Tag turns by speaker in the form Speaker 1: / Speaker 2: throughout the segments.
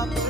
Speaker 1: 아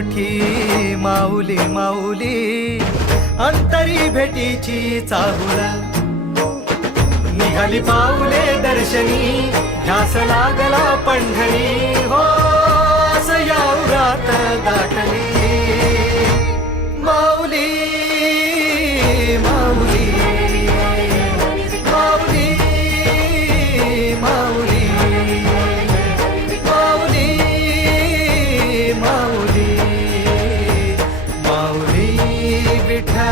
Speaker 1: मोठी माऊली माऊली अंतरी भेटीची चाहुल. निघाली पाऊले दर्शनी ध्यास लागला पंढरी. हो असं यावरात दाटली.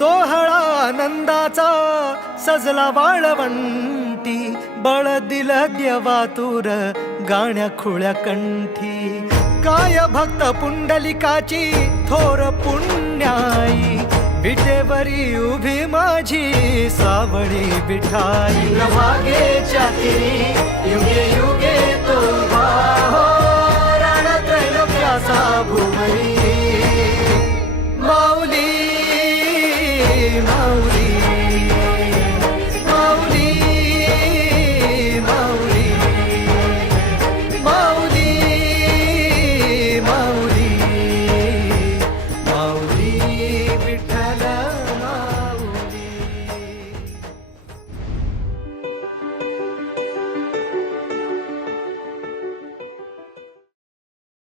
Speaker 1: सोहळा आनंदाचा सजला वाळवंटी बळ दिल देवातूर गाण्या खुळ्या कंठी. काय भक्त पुंडलिकाची थोर पुण्याई. विटेवरी उभी माझी सावळी विठाई. प्रभात